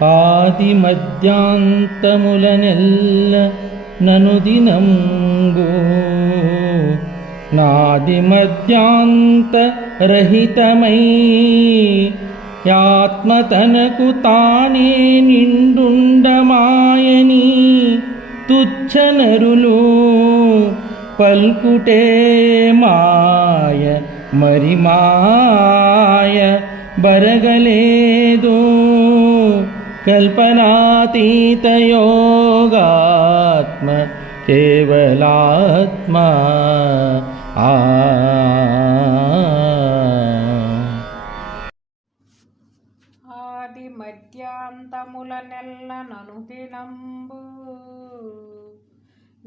ఆది మధ్యాంతములనెల్ల నను దినంబు నాది మధ్యాంత రహితమై ఆత్మ తనకు తానే నిండుండమాయని తుచ్చ నరులు పల్కుటే మాయ మరి మాయ బరగలేదు కల్పనాతీత యోగాత్మ కేవలాత్మ ఆది మధ్యాంతముల నెల్ల ననుదినంబు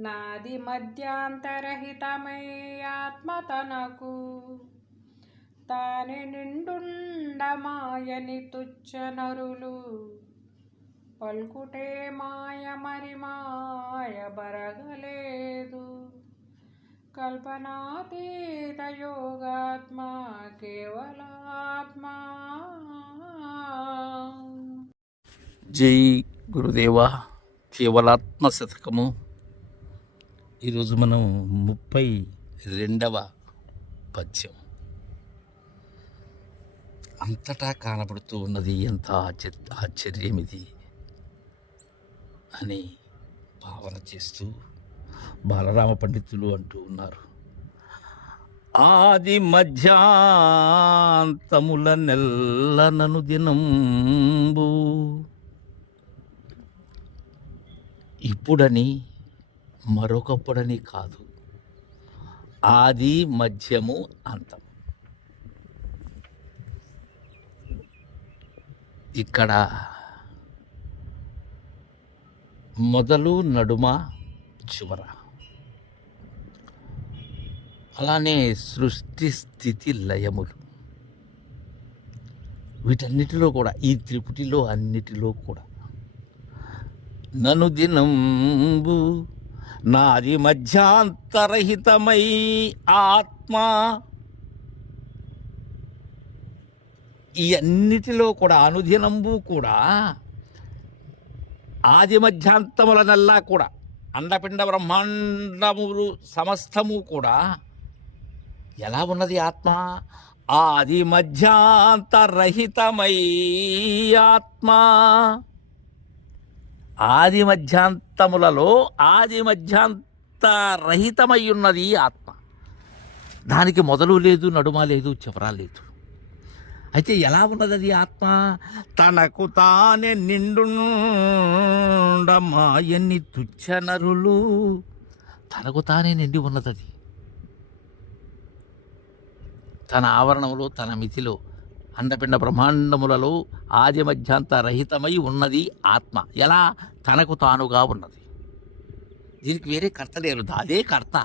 నాది మధ్యాంతరహితమై ఆత్మ తనకు తానే నిండుండమాయని తుచ్చ నరులు పల్కుటే మాయ మరి మాయ బరగలేదు కల్పనాతీత యోగాత్మ కేవలాత్మ. జై గురుదేవ కేవలాత్మ శతకము. ఈరోజు మనం 32వ పద్యం. అంతటా కానబడుతూ ఉన్నది ఎంత ఆశ్చర్యం ఇది అని భావన చేస్తూ బాలరామ పండితులు అంటూ ఉన్నారు. ఆది మధ్యాంతముల నెల్లనను దినంబు. ఇప్పుడని మరొకప్పుడని కాదు, ఆది మధ్యము అంతం. ఇక్కడ మొదలు నడుమ చివర, అలానే సృష్టి స్థితి లయములు, వీటన్నిటిలో కూడా, ఈ త్రిపుటిలో అన్నిటిలో కూడా నను దినంబు నాది మధ్యాంతరహితమై ఆత్మ, ఈ అన్నిటిలో కూడా అనుదినంబు కూడా ఆది మధ్యాంతములనల్లా కూడా, అండపిండ బ్రహ్మాండములు సమస్తము కూడా ఎలా ఉన్నది ఆత్మ? ఆది మధ్యాంతరహితమై ఆత్మ. ఆది మధ్యాంతములలో ఆది మధ్యాంతరహితమై ఉన్నది ఆత్మ. దానికి మొదలు లేదు, నడుమ లేదు, చివర లేదు. అయితే ఎలా ఉన్నది అది ఆత్మ? తనకు తానే నిండుండమాయని తుచ్చ నరులు. తనకు తానే నిండి ఉన్నది అది. తన ఆవరణములో, తన మితిలో, అండపిండ బ్రహ్మాండములలో ఆది మధ్యాంత రహితమై ఉన్నది ఆత్మ. ఎలా? తనకు తానుగా ఉన్నది. దీనికి వేరే కర్త లేరు, అదే కర్త.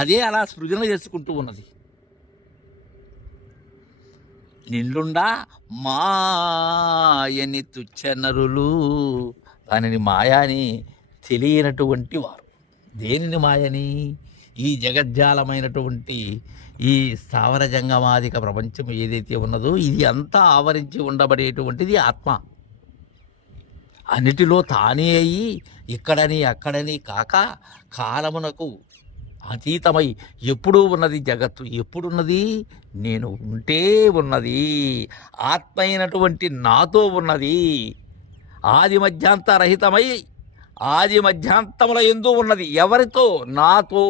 అదే అలా సృజన చేసుకుంటూ ఉన్నది. నిండుండా మాయని తుచ్చ నరులు. దానిని మాయాని తెలియనటువంటి వారు. దేనిని మాయని? ఈ జగజ్జాలమైనటువంటి ఈ స్థావర జంగమాదిక ప్రపంచం ఏదైతే ఉన్నదో ఇది అంతా ఆవరించి ఉండబడేటువంటిది ఆత్మ. అన్నిటిలో తానే అయ్యి ఇక్కడని అక్కడని కాక కాలమునకు అతీతమై ఎప్పుడూ ఉన్నది జగత్తు. ఎప్పుడున్నది? నేను ఉంటే ఉన్నది. ఆత్మ అయినటువంటి నాతో ఉన్నది. ఆది మధ్యాంత రహితమై ఆది మధ్యాంతముల యందు ఉన్నది. ఎవరితో? నాతో.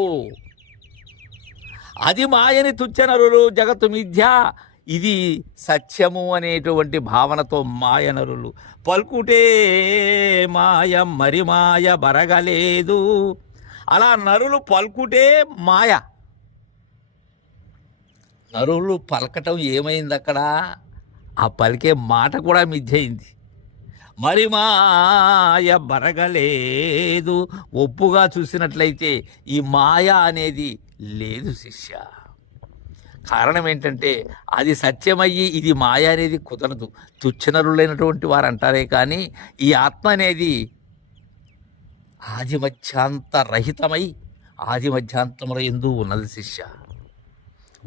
అది మాయని తుచ్చనరులు, జగత్తు మిథ్య, ఇది సత్యము అనేటువంటి భావనతో మాయనరులు. పల్కుటే మాయ మరి మాయ బరగలేదు. అలా నరులు పలుకుటే మాయ. నరులు పలకటం ఏమైంది అక్కడ? ఆ పలికే మాట కూడా మిథ్య అయింది. మరి మాయ బరగలేదు. ఒప్పుగా చూసినట్లయితే ఈ మాయ అనేది లేదు శిష్య. కారణం ఏంటంటే అది సత్యమయ్యి ఇది మాయ అనేది కుదరదు. తుచ్చనరులైనటువంటి వారు అంటారే కానీ ఈ ఆత్మ అనేది ఆది మధ్యాంత రహితమై ఆది మధ్యాంతముల యందు ఉన్నది శిష్య.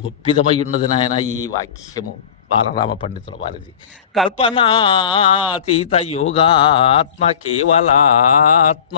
ఒప్పిదమై ఉన్నది నాయన ఈ వాక్యము. బాలరామ పండితుల వారిది. కల్పనాతీత యోగాత్మ కేవలాత్మ.